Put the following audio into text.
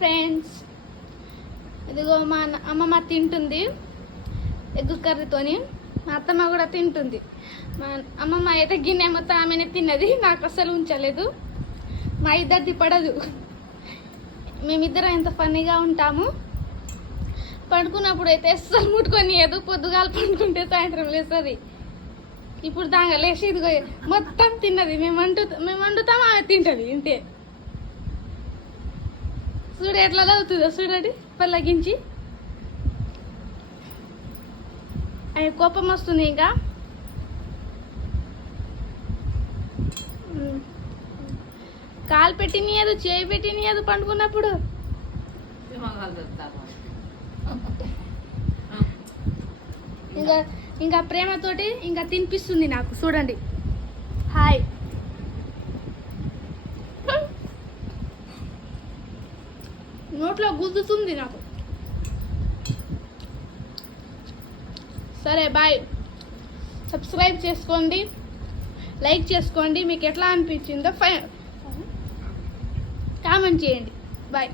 Friends, ఇదిగో మా అమ్మమ్మ తింటుంది ఎగ్ కర్రీతోని, మా అత్తమ్మ కూడా తింటుంది. మా అమ్మమ్మ అయితే గిన్నె మొత్తం ఆమెనే తిన్నది, నాకు అస్సలు ఉంచలేదు. మా ఇద్దరిది పడదు. మేమిద్దరం ఎంత ఫన్నీగా ఉంటాము. పండుకున్నప్పుడు అయితే అస్సలు ముట్టుకొనియదు, పొద్దుగాల పండుకుంటే సాయంత్రం లేస్తుంది. ఇప్పుడు దాంగా లేచి ఇదిగో మొత్తం తిన్నది. మేము వండుతాం, ఆమె తింటుంది. ఇంతే. చూడు ఎట్లా అవుతుందో చూడండి, పల్లగించి. అవి కోపం వస్తుంది. ఇంకా కాలు పెట్టినయదు, చేయి పెట్టినయదు పండుకున్నప్పుడు. ఇంకా ప్రేమతోటి ఇంకా తినిపిస్తుంది నాకు. చూడండి, హాయ్. నోట్లో గుద్దుతుంది నాకు. సరే బాయ్. సబ్స్క్రైబ్ చేసుకోండి, లైక్ చేసుకోండి. మీకు ఎట్లా అనిపించిందో కామెంట్ చేయండి. బాయ్.